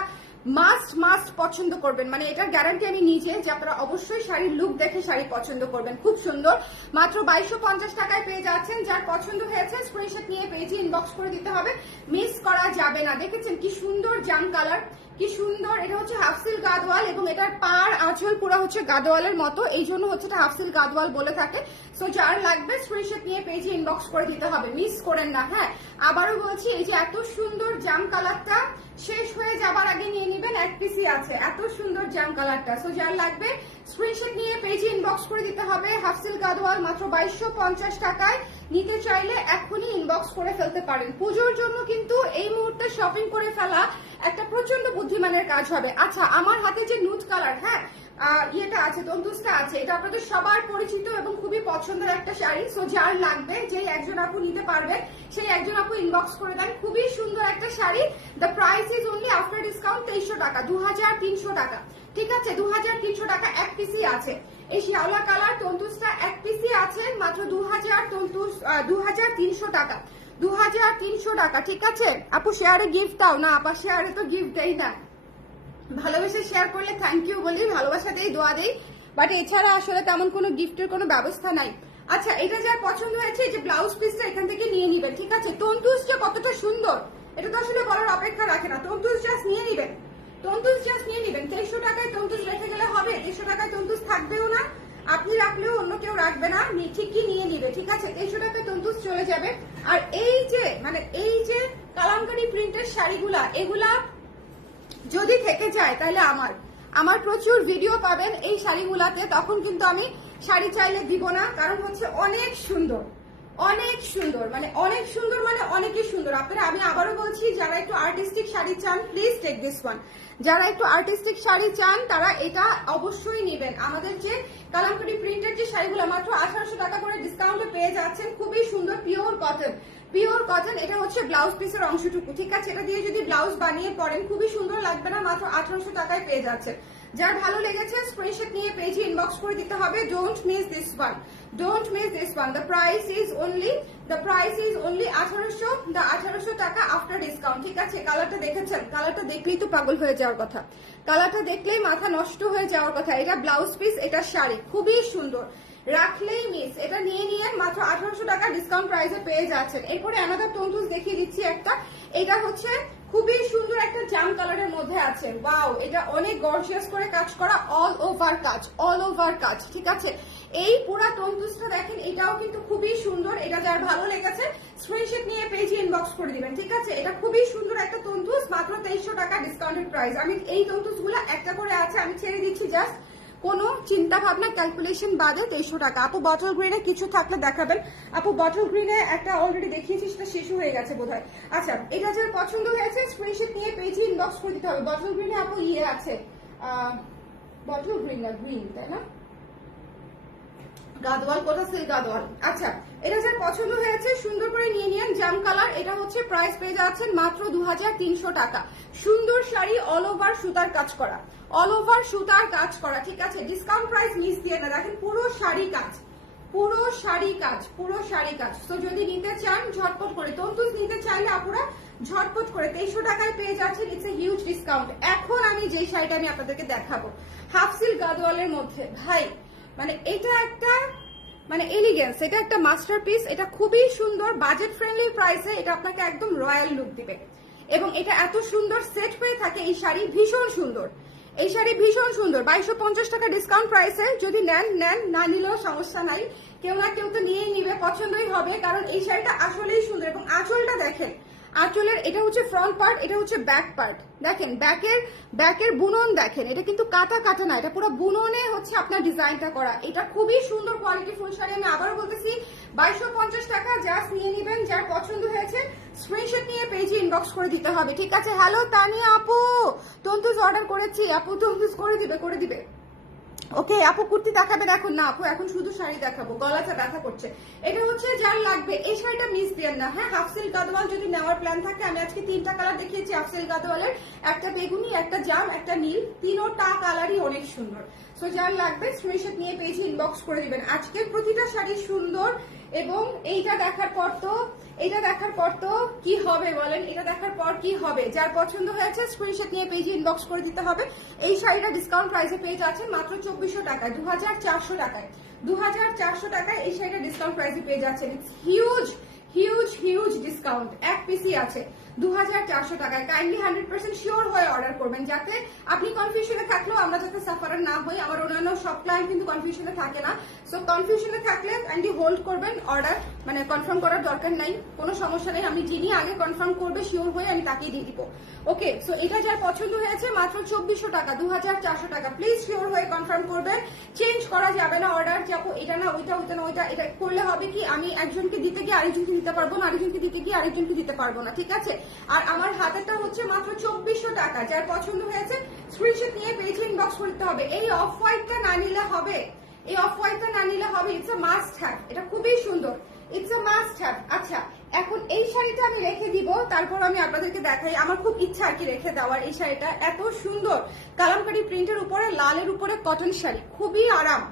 মাস্ট মাস্ট পছন্দ করবেন। মানে এটার গ্যারান্টি আমি নিজে যে আপনারা অবশ্যই শাড়ির লুক দেখে শাড়ি পছন্দ করবেন। খুব সুন্দর। মাত্র বাইশশো পঞ্চাশ টাকায় পেয়ে যাচ্ছেন। যার পছন্দ হয়েছে স্ক্রিনশট নিয়ে পেজে ইনবক্স করে দিতে হবে। মিস করা যাবে না। দেখেছেন কি সুন্দর জাম কালার কি সুন্দর। এটা হচ্ছে হাফ সিল্ক গাদোয়াল এবং এটার পার আঁচল পুরো হচ্ছে গাদোয়ালের মতো। এই জন্য হচ্ছে এটা হাফ সিল্ক গাদোয়াল বলে থাকে। সো যার লাগবে স্ক্রিনশট নিয়ে পেজে ইনবক্স করে দিতে হবে। মিস করেন না হ্যাঁ। আবারও বলছি, এই যে এত সুন্দর জাম কালারটা শেষ হয়ে যাবার আগে নিয়ে নেবেন এক পিসি আছে, এত সুন্দর জ্যাম কালারটা সো যার লাগবে স্ক্রিনশট নিয়ে পেজে ইনবক্স করে দিতে হবে। হাফসিল গাদোয়াল মাত্র বাইশশো পঞ্চাশ টাকায়। নিতে চাইলে এখনই ইনবক্স করে ফেলতে পারেন। পুজোর জন্য কিন্তু এই মুহূর্তে শপিং করে ফেলা একটা প্রচণ্ড বুদ্ধিমানের কাজ হবে। আচ্ছা আমার হাতে যে নুট কালার হ্যাঁ ইয়েটা আছে তন্তুসটা আছে। এটা আপনাদের সবার পরিচিত এবং খুবই পছন্দের একটা শাড়ি। সো যার লাগবে যে একজন আপু নিতে পারবে, সেই একজন আপু ইনবক্স করে দেন। খুবই সুন্দর একটা sari. The price is only after discount তেইশশো টাকা দু হাজার তিনশো টাকা। ঠিক আছে দু হাজার তিনশো টাকা এক পিসি আছে। এই শিয়াওলা কালার তন্তুসটা এক পিসি আছে, মাত্র দু হাজার তন্তুস দু হাজার তিনশো টাকা। দু হাজার তিনশো টাকা, ঠিক আছে? আপু শেয়ারে গিফট দাও। না, আপা শেয়ারে তো গিফট দেই না। ভালোবেসে শেয়ার করলে থ্যাংক ইউ বলি, ভালোবাসা দেই, দোয়া দেই। বাট এছাড়া আসলে তেমন কোনো গিফটের কোনো ব্যবস্থা নাই। আচ্ছা এটা যার পছন্দ হয়েছে, যে ব্লাউজ পিসটা এখান থেকে নিয়ে নিবেন, ঠিক আছে? তন্তুস যে কতটা সুন্দর, এটা তো আসলে বলার অপেক্ষা রাখে না। তন্তুস জাস্ট নিয়ে নিবেন। তন্তুস জাস্ট নিয়ে নিবেন। তেইশশো টাকায় তন্তুস রেখে গেলে হবে, তেইশশো টাকায় তন্তুস থাকবেও না। আপনি রাখলেও অন্য কেউ রাখবে না ঠিকই নিয়ে নিবে, ঠিক আছে? তেইশশো টাকায় তন্তুস চলে যাবে। আর এই যে মানে এই যে কালামকারি প্রিন্টের শাড়িগুলা, এগুলা যদি থেকে যায়, তাহলে আমার। আমার প্রচুর ভিডিও পাবেন এই শাড়িগুলাতে, তখন কিন্তু আমি শাড়ি চাইলে দিব না, কারণ হচ্ছে অনেক সুন্দর অনেক সুন্দর মানে অনেক সুন্দর মানে অনেকই সুন্দর। আপনারা, আমি আবারও বলছি, যারা একটু আর্টিস্টিক শাড়ি চান প্লিজ টেক দিস ওয়ান যারা একটু আর্টিস্টিক শাড়ি চান, তারা এটা অবশ্যই নেবেন। আমাদের যে কালামকারি প্রিন্টের যে শাড়িগুলো, মাত্র আঠারোশো টাকা করে ডিসকাউন্টে পেয়ে যাচ্ছেন, খুবই সুন্দর পিওর কটন পিওর কটন এটা হচ্ছে ব্লাউজ পিসের অংশটুকু, ঠিক আছে? এটা দিয়ে যদি ব্লাউজ বানিয়ে পরেন, খুবই সুন্দর লাগবে না, মাত্র আঠারোশো টাকায় পেয়ে যাচ্ছে যার ভালো লেগেছে স্ক্রিনশট নিয়ে পেজে ইনবক্স করে দিতে হবে। Don't miss this one don't miss this one the price is only the price is only আঠারোশো দ্য আঠারোশো টাকা আফটার ডিসকাউন্ট ঠিক আছে? কালারটা দেখেছেন? কালারটা দেখলেই তো পাগল হয়ে যাওয়ার কথা। কালারটা দেখলেই মাথা নষ্ট হয়ে যাওয়ার কথা। এটা ব্লাউজ পিস এটা শাড়ি। খুবই সুন্দর। রাখলেই মিস এটা নিয়ে নিয়ে মাত্র আঠারোশো টাকা ডিসকাউন্ট প্রাইসে পেয়ে যাচ্ছেন। এরপরে অ্যানাদার টন্টুস দেখিয়ে দিচ্ছি একটা। এটা হচ্ছে খুবই সুন্দর একটা জাম কালারের মধ্যে আছে। ওয়াও এটা অনেক গর্জিয়াস করে কাজ করা অল ওভার কাজ অল ওভার কাজ, ঠিক আছে? এই পুরা তন্তুসটা দেখেন, এটাও কিন্তু খুবই সুন্দর। এটা যার ভালো লেগেছে স্ক্রিনশট নিয়ে পেজে ইনবক্স করে দিবেন, ঠিক আছে? এটা খুবই সুন্দর একটা তন্তুস মাত্র তেইশশো টাকা ডিসকাউন্টেড প্রাইস আমি এই তন্তুস একটা করে আছে, আমি ছেড়ে দিচ্ছি জাস্ট কোনো চিন্তা ভাবনা ক্যালকুলেশন বাদে তেইশশো টাকা। আপু বটল গ্রিনে কিছু থাকলে দেখাবেন। আপু বটল গ্রিনে একটা অলরেডি দেখিয়েছি, সেটা শেষ হয়ে গেছে বোধ আচ্ছা এটা যার পছন্দ হয়েছে স্ক্রিনশট নিয়ে পেজে ইনবক্স করে দিতে হবে। বটল গ্রিনে আপু ইয়ে আছে। বটল গ্রিন না গ্রিন তাই না? গাদওয়াল কোথা? সিল্ক গাদওয়াল। আচ্ছা এটা যার পছন্দ হয়েছে, সুন্দর করে নিয়ে নিন জাম কালার, এটা হচ্ছে প্রাইস পেয়ে যাচ্ছেন মাত্র দু হাজার তিনশো টাকা। সুন্দর শাড়ি অল ওভার সুতার কাজ করা। অল ওভার সুতার কাজ করা, ঠিক আছে? ডিসকাউন্ট প্রাইস মিস দিয়ে না দেখেন, পুরো শাড়ি কাজ। পুরো শাড়ি কাজ, পুরো শাড়ি কাজ। তো যদি নিতে চান, ঝটপট করে, তন্তুস নিতে চাইলে আপুরা ঝটপট করে তেইশশো টাকায় পেয়ে যাচ্ছেন ইটস এ হিউজ ডিসকাউন্ট এখন আমি যেই শাড়িটা আমি আপনাদেরকে দেখাবো হাফ সিল্ক গাদওয়ালের মধ্যে, ভাই মানে এটা একটা মানে এলিগেন্স এটা একটা মাস্টারপিস এটা খুবই সুন্দর বাজেট ফ্রেন্ডলি প্রাইসে এটা আপনাকে একদম রয়্যাল লুক দিবে। এবং এটা এত সুন্দর সেট হয়ে থাকে, এই শাড়ি ভীষণ সুন্দর। এই শাড়ি ভীষণ সুন্দর, বাইশশো পঞ্চাশ টাকা ডিসকাউন্ট প্রাইসে যদি নেন নেন, না নিলেও সমস্যা নাই। কেউ না কেউ তো নিয়েই নিবে, পছন্দই হবে, কারণ এই শাড়িটা আসলেই সুন্দর। এবং আঁচলটা দেখেন আঁচলের, এটা হচ্ছে ফ্রন্ট পার্ট এটা হচ্ছে ব্যাক পার্ট দেখেন ব্যাকের ব্যাকের বুনন দেখেন, এটা কিন্তু কাটা কাটা না, এটা পুরো বুননে হচ্ছে আপনার ডিজাইনটা করা। এটা খুবই সুন্দর কোয়ালিটি ফুল শাড়ি, আমি আবারও বলতেছি, বাইশশো পঞ্চাশ টাকা জাস্ট নিয়ে নেবেন, যার পছন্দ হয়েছে স্ক্রিনশট নিয়ে পেজে ইনবক্স করে দিতে হবে, ঠিক আছে? হ্যালো তানিয়া আপু! তন্তুজ অর্ডার করেছি, আপু তন্তুজ করে দিবে করে দিবে। ওকে, আপু, কুর্তি দেখাবেন এখন? না, আপু, এখন শুধু শাড়ি দেখাবো। গলাটা ব্যথা করছে। এটা হচ্ছে যার লাগবে। এই শাড়িটা মিস দিয়েন না হ্যাঁ? হাফ সিল্ক গাদওয়াল যদি নেওয়ার প্ল্যান থাকে, আমি আজকে তিনটা কালার দেখিয়েছি হাফ সিল্ক গাদওয়ালের। একটা বেগুনি, একটা জাম, একটা নীল। তিনোটা কালারই অনেক সুন্দর। সো যার লাগবে স্ক্রিনশট নিয়ে পেয়েছি ইনবক্স করে দিবেন। আজকের প্রতিটা শাড়ি সুন্দর এবং এইটা দেখার পর তো এটা দেখার পর তো কি হবে বলেন? এটা দেখার পর কি হবে? যার পছন্দ হয়েছে স্ক্রিনশট নিয়ে পেজে ইনবক্স করে দিতে হবে। এই শাড়িটা ডিসকাউন্ট প্রাইসে পেয়ে আছে মাত্র চব্বিশশো টাকায় দু হাজার চারশো টাকায়। দু হাজার চারশো টাকায় এই শাড়িটা ডিসকাউন্ট প্রাইসে পেয়ে যাচ্ছেন। হিউজ হিউজ হিউজ ডিসকাউন্ট এক পিসি আছে। দু হাজার চারশো টাকায় কাইন্ডলি হান্ড্রেড পার্সেন্ট শিওর হয়ে অর্ডার করবেন যাতে আপনি কনফিউশনে থাকলেও আমরা যাতে সাফারার না হই। আমার অন্যান্য সব ক্লায়েন্ট কিন্তু কনফিউশনে থাকে না। সো কনফিউশনে থাকলে কাইন্ডলি হোল্ড করবেন অর্ডার মানে কনফার্ম করার দরকার নাই। কোনো সমস্যা নেই। আমি যিনি আগে কনফার্ম করবে শিওর হয়ে আমি তাকেই দিয়ে দিব। ওকে সো এটা যার পছন্দ হয়েছে, মাত্র চব্বিশশো টাকা দু হাজার চারশো টাকা। প্লিজ শিওর হয়ে কনফার্ম করবেন। চেঞ্জ করা যাবে না অর্ডার যাব এটা না, ওইটা ওইটা না, ওইটা, এটা করলে হবে কি? আমি একজনকে দিতে গিয়ে আরেকজনকে দিতে পারব না, আরেকজনকে দিতে গিয়ে আরেকজনকে দিতে পারব না। ঠিক আছে? আর আমার হাতেরটা হচ্ছে মাত্র চব্বিশশো টাকা, যার পছন্দ হয়েছে স্ক্রিনশট নিয়ে পেজে ইনবক্স করতে হবে। এই অফ হোয়াইটটা না নিলে হবে, এই অফ হোয়াইটটা না নিলে হবে ইটস আ মাস্ট হ্যাভ এটা খুবই সুন্দর। ইটস আ মাস্ট হ্যাভ আচ্ছা এখন এই শাড়িটা আমি রেখে দিব, তারপর আমি আপনাদেরকে দেখাই। আমার খুব ইচ্ছা আর কি রেখে দেওয়ার এই শাড়িটা। এত সুন্দর। কালামকারি প্রিন্টের উপরে, লালের উপরে কটন শাড়ি। খুবই আরাম।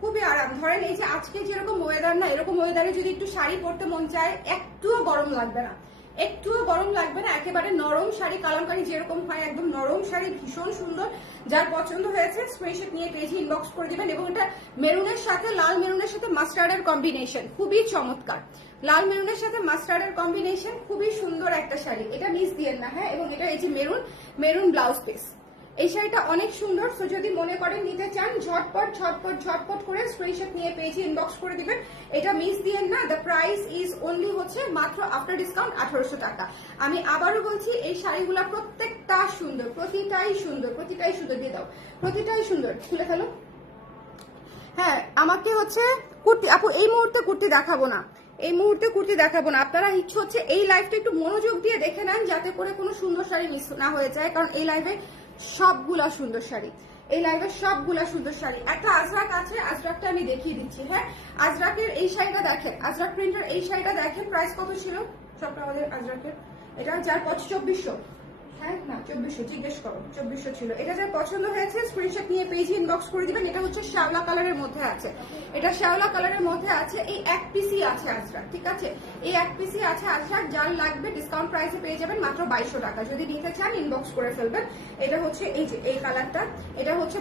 খুবই আরাম। ধরেন এই যে আজকে যেরকম ওয়েদার না, এরকম ওয়েদারে যদি একটু শাড়ি পরতে মন চায়, একটুও গরম লাগবে না। একটুও গরম লাগবে না, একেবারে নরম শাড়ি, কালামকারি যেরকম হয়, একদম নরম শাড়ি, ভীষণ সুন্দর। যার পছন্দ হয়েছে স্ক্রিনশট নিয়ে পেজে ইনবক্স করে দিবেন এবং এটা মেরুনের সাথে, লাল মেরুনের সাথে মাস্টার্ডের কম্বিনেশন খুবই চমৎকার। লাল মেরুনের সাথে মাস্টার্ডের কম্বিনেশন খুবই সুন্দর একটা শাড়ি। এটা মিস দিয়েন না হ্যাঁ? এবং এটা এই যে মেরুন মেরুন ব্লাউজ পিস এই শাড়িটা অনেক সুন্দর সো যদি মনে করেন নিতে চান, ঝটপট ঝটপট ঝটপট করে স্ক্রিনশট নিয়ে পেজে ইনবক্স করে দিবেন। এটা মিস দিয়েন না দ্য প্রাইস ইজ অনলি হচ্ছে মাত্র আফটার ডিসকাউন্ট আঠারোশো টাকা। আমি আবারও বলছি, এই শাড়িগুলা প্রত্যেকটা সুন্দর, প্রতিটাই সুন্দর প্রতিটাই সুন্দর, দিয়ে দাও, প্রতিটাই সুন্দর। খুলে ফেলো। হ্যাঁ আমাকে হচ্ছে কুর্তি, আপু, এই মুহূর্তে কুর্তি দেখাবো না। এই মুহূর্তে কুর্তি দেখাবো না। আপনারা ইচ্ছে হচ্ছে এই লাইভটা একটু মনোযোগ দিয়ে দেখে নেন, যাতে করে কোনো সুন্দর শাড়ি মিস না হয়ে যায়, কারণ এই লাইভে সবগুলা সুন্দর শাড়ি। এই লাইভে সবগুলা সুন্দর শাড়ি। একটা আজরাক আছে, আজরাকটা আমি দেখিয়ে দিচ্ছি হ্যাঁ? আজরাকের এই শাড়িটা দেখেন, আজরাক প্রিন্টের এই শাড়িটা দেখেন প্রাইস কত ছিল? সবটা আমাদের আজরাকের। এটা যার পঁচিশ, চব্বিশশো। হ্যাঁ না, চব্বিশশো, জিজ্ঞেস করো, চব্বিশশো ছিল। এটা পছন্দ হয়েছে নিয়ে ইনবক্স করে এটা হচ্ছে শ্যাওলা কালারের মধ্যে আছে। এটা শ্যাওলা কালারের মধ্যে আছে, এই এক আছে ঠিক আছে? এই এক আছে লাগবে ডিসকাউন্ট প্রাইসে পেয়ে যাবেন মাত্র বাইশশো টাকা। যদি নিতে চান ইনবক্স করে ফেলবেন। এটা হচ্ছে এই যে, এই কালারটা এটা হচ্ছে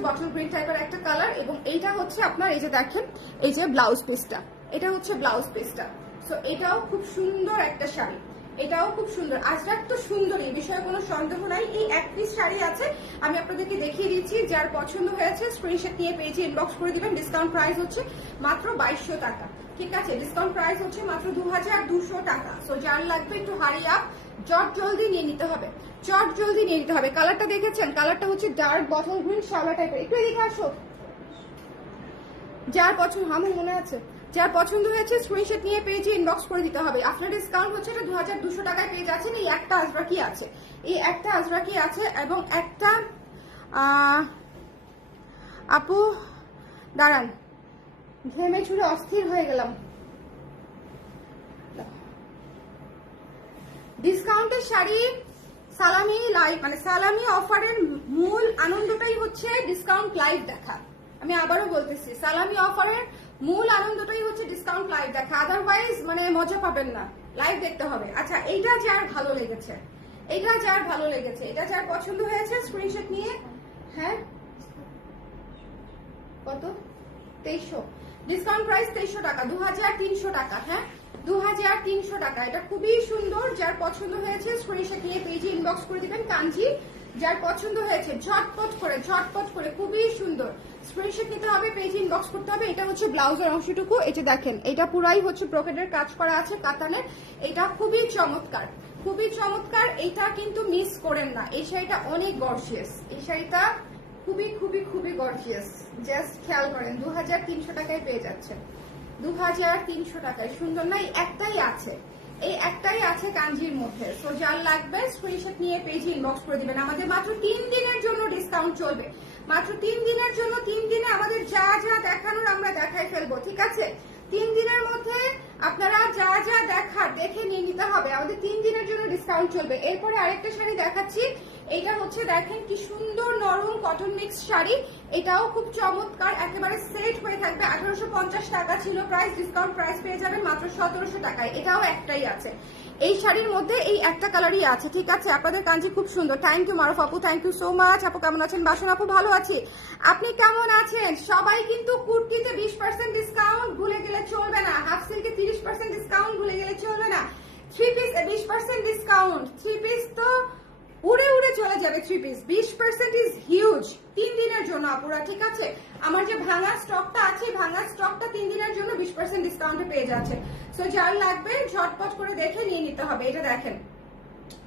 একটা কালার এবং এইটা হচ্ছে আপনার এই যে দেখেন, এই যে ব্লাউজ পিসটা এটা হচ্ছে ব্লাউজ পিসটা সো এটাও খুব সুন্দর একটা শাড়ি। এটাও খুব সুন্দর। আজরাক তো সুন্দর, এই বিষয়ে কোনো সন্দেহ নাই। এই এক পিস শাড়ি আছে, আমি আপনাদেরকে দেখিয়ে দিচ্ছি, যার পছন্দ হয়েছে স্ক্রিনশট নিয়ে পেয়েছি ইনবক্স করে দিবেন ডিসকাউন্ট প্রাইস হচ্ছে মাত্র বাইশশো টাকা। ঠিক আছে ডিসকাউন্ট প্রাইস হচ্ছে মাত্র দু হাজার দুশো টাকা। সো যার লাগবে একটু হারি আপ চট জলদি নিয়ে নিতে হবে। চট জলদি নিয়ে নিতে হবে। কালারটা দেখেছেন? কালারটা হচ্ছে ডার্ক বটল গ্রিন শ্যাওলা টাইপের একটু এদিকে আসো। যার পছন্দ আমার মনে আছে? যার পছন্দ হয়েছে স্ক্রিনশট নিয়ে পেজে ইনবক্স করে দিতে হবে। আপনার ডিসকাউন্ট হচ্ছে এটা দু হাজার দুশো টাকায় পেয়ে যাচ্ছেন এই একটা আজরাকি আছে। এই একটা আজরাকি আছে এবং একটা আপু, দাঁড়ান। ঘেমে ছুড়ে অস্থির হয়ে গেলাম। ডিসকাউন্টের শাড়ি, সালামি লাইভ মানে সালামি অফারের মূল আনন্দটাই হচ্ছে ডিসকাউন্ট লাইভ দেখা। আমি আবারও বলতেছি, সালামি অফারের মূল আনন্দটাই হচ্ছে ডিসকাউন্ট লাইভ দেখা। আদারওয়াইজ মানে মজা পাবেন না। লাইভ দেখতে হবে। আচ্ছা এইটা যার ভালো লেগেছে। এটা যার ভালো লেগেছে। এটা যার পছন্দ হয়েছে স্ক্রিনশট নিয়ে? হ্যাঁ? কত? তেইশশো। ডিসকাউন্ট প্রাইস তেইশশো টাকা। দু হাজার তিনশো টাকা হ্যাঁ? দু হাজার তিনশো টাকা। এটা খুবই সুন্দর। যার পছন্দ হয়েছে স্ক্রিনশট নিয়ে পেজে ইনবক্স করে দিবেন। কাঞ্জি যার পছন্দ হয়েছে, ঝটপট করে ঝটপট করে, খুবই সুন্দর। স্ক্রিনশট নিতে হবে পেজে ইনবক্স করতে হবে, এটা হচ্ছে ব্লাউজের অংশটুকু যে দেখেন, এটা পুরাই হচ্ছে ব্রোকেটের কাজ করা আছে, কাতানের, এটা খুবই চমৎকার খুবই চমৎকার, এটা কিন্তু মিস করেন না, এই শাড়িটা অনেক গর্জিয়াস এই শাড়িটা খুবই খুবই খুবই গর্জিয়াস জাস্ট খেয়াল করেন দু হাজার তিনশো টাকায় পেয়ে যাচ্ছেন দু হাজার তিনশো টাকায়, সুন্দর না একটাই আছে। এই একটাই আছে কাঞ্জির মধ্যে। সো যার লাগবে স্ক্রিনশট নিয়ে পেজে ইনবক্স করে দিবেন। আমাদের মাত্র তিন দিনের জন্য ডিসকাউন্ট চলবে। মাত্র তিন দিনের জন্য, তিন দিনে আমাদের যা যা দেখানোর আমরা দেখাই ফেলব, ঠিক আছে? তিন দিনের মধ্যে আপনারা যা যা দেখার, দেখে নিয়ে নিতে হবে। আমাদের তিন দিনের জন্য ডিসকাউন্ট চলবে। এরপরে আরেকটা শাড়ি দেখাচ্ছি। এটা হচ্ছে দেখেন কি সুন্দর নরম কটন মিক্স শাড়ি। এটাও খুব চমৎকার, একেবারে সেট হয়ে থাকবে। আঠারোশো পঞ্চাশ টাকা ছিল প্রাইস ডিসকাউন্ট প্রাইস পেয়ে যাবেন মাত্র সতেরোশো টাকায়। এটাও একটাই আছে। এই শাড়ির মধ্যে এই একটা কালারই আছে, ঠিক আছে? আপনাদের কাঞ্জি খুব সুন্দর। থ্যাংক ইউ মারফ আপু থ্যাংক ইউ সো মাচ আপু, কেমন আছেন? বাসন আপু, ভালো আছি? আপনি কেমন আছেন? সবাই কিন্তু কুর্তিতে বিশ পার্সেন্ট ডিসকাউন্ট ভুলে গেলে চলবে না। হাফ সিল্কে তিরিশ পার্সেন্ট ডিসকাউন্ট ভুলে গেলে চলবে না। থ্রি পিস বিশ পার্সেন্ট ডিসকাউন্ট থ্রি পিস তো উড়ে উড়ে চলে যাবে থ্রি পিস বিশ পার্সেন্ট ইজ হিউজ তিন দিনের জন্য, আপুরা, ঠিক আছে? আমার যে ভাঙা স্টকটা আছে ভাঙা স্টকটা তিন দিনের জন্য বিশ পার্সেন্ট ডিসকাউন্টে পেয়ে যাচ্ছে। সো যার লাগবে, ঝটপট করে দেখে নিয়ে নিতে হবে। এটা দেখেন।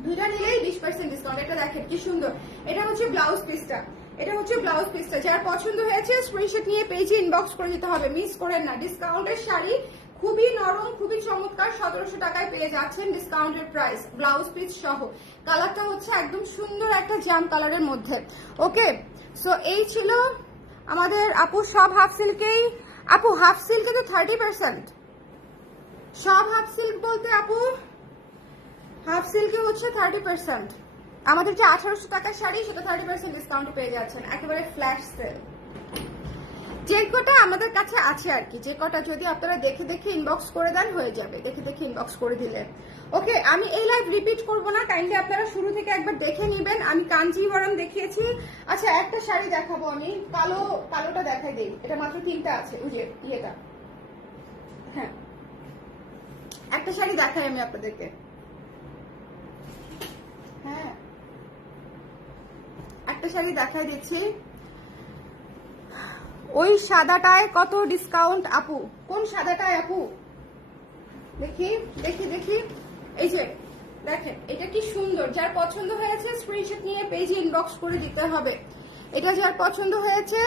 দুইটা নিলেই বিশ পার্সেন্ট ডিসকাউন্ট এটা দেখেন, কি সুন্দর। এটা হচ্ছে ব্লাউজ পিসটা এটা হচ্ছে ব্লাউজ পিসটা যার পছন্দ হয়েছে স্ক্রিনশট নিয়ে পেজে ইনবক্স করে দিতে হবে। মিস করেন না। ডিসকাউন্টের শাড়ি খুবই নরম, খুবই চমৎকার সতেরোশো টাকায় পেয়ে যাচ্ছেন ডিসকাউন্টের প্রাইস ব্লাউজ পিস সহ। কালারটা হচ্ছে একদম সুন্দর একটা জাম কালারের মধ্যে। ওকে সো এই ছিল আমাদের আপু সব হাফ সিল্কেই আপু হাফ সিল্কে তো থার্টি পার্সেন্ট সব হাফ সিল্ক বলতে আপু হাফ সিল্কে হচ্ছে থার্টি পার্সেন্ট আমাদের যে আঠারোশো টাকার শাড়ি, সেটা থার্টি পার্সেন্ট ডিসকাউন্ট পেয়ে যাচ্ছেন। একেবারে ফ্ল্যাশ সেল যে কটা আমাদের কাছে আছে আর কি, যে কটা যদি আপনারা দেখে দেখে ইনবক্স করে দেন, হয়ে যাবে। দেখে দেখে ইনবক্স করে দিলে। ওকে আমি এই লাইভ রিপিট করব না কাইন্ডলি আপনারা শুরু থেকে একবার দেখে নেবেন। আমি কাঞ্জিবরম দেখিয়েছি। আচ্ছা একটা শাড়ি দেখাবো আমি। কালো, কালোটা দেখাই দিই। এটা মাত্র তিনটা আছে। ওই যে, ইয়েটা। হ্যাঁ। একটা শাড়ি দেখাই আমি আপনাদেরকে। হ্যাঁ। একটা শাড়ি দেখাই দিচ্ছি। ওই সাদাটায় কত ডিসকাউন্ট আপু? কোন সাদাটায় আপু? দেখি দেখি দেখি। এই যে, দেখেন, এটা কি সুন্দর। যার পছন্দ হয়েছে স্ক্রিনশট নিয়ে পেজে ইনবক্স করে দিতে হবে। এটা যার পছন্দ হয়েছে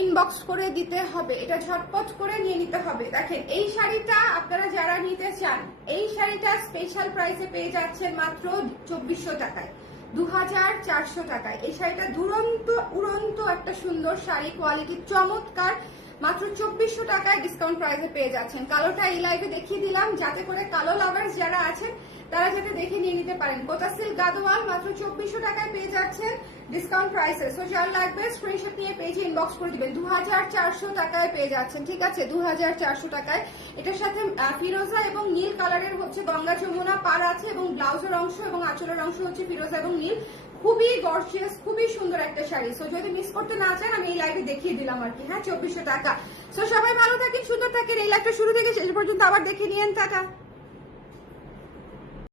ইনবক্স করে দিতে হবে। এটা ঝটপট করে নিয়ে নিতে হবে। দেখেন, এই শাড়িটা আপনারা যারা নিতে চান, এই শাড়িটা স্পেশাল প্রাইসে পেয়ে যাচ্ছেন মাত্র চব্বিশশো টাকায়। দু হাজার চারশো টাকায়। এই শাড়িটা দুরন্ত, উড়ন্ত একটা সুন্দর শাড়ি কোয়ালিটি চমৎকার। মাত্র চব্বিশশো টাকায় ডিসকাউন্ট প্রাইসে পেয়ে যাচ্ছেন। কালোটা এই লাইভে দেখিয়ে দিলাম, যাতে করে কালো লাভার্স যারা আছেন তারা যাতে দেখে নিয়ে নিতে পারেন। কোটা সিল্ক গাদোয়াল মাত্র চব্বিশশো টাকায় পেয়ে যাচ্ছেন ডিসকাউন্ট প্রাইসে সো যার লাগবে স্ক্রিনশট নিয়ে পেজে ইনবক্স করে দিবেন। দু হাজার চারশো টাকায় পেয়ে যাচ্ছেন, ঠিক আছে? দু হাজার চারশো টাকায়। এটার সাথে ফিরোজা এবং নীল কালারের হচ্ছে গঙ্গা যমুনা পার আছে এবং ব্লাউজের অংশ এবং আঁচলের অংশ হচ্ছে ফিরোজা এবং নীল। খুবই গর্জিয়াস খুবই সুন্দর একটা শাড়ি। সো যদি মিস করতে না চান, আমি এই লাইভে দেখিয়ে দিলাম আর কি হ্যাঁ? চব্বিশশো টাকা। সো সবাই ভালো থাকেন, সুন্দর থাকেন। এই লাইভটা শুরু থেকে শেষ পর্যন্ত আবার দেখে নিয়েন। টাটা।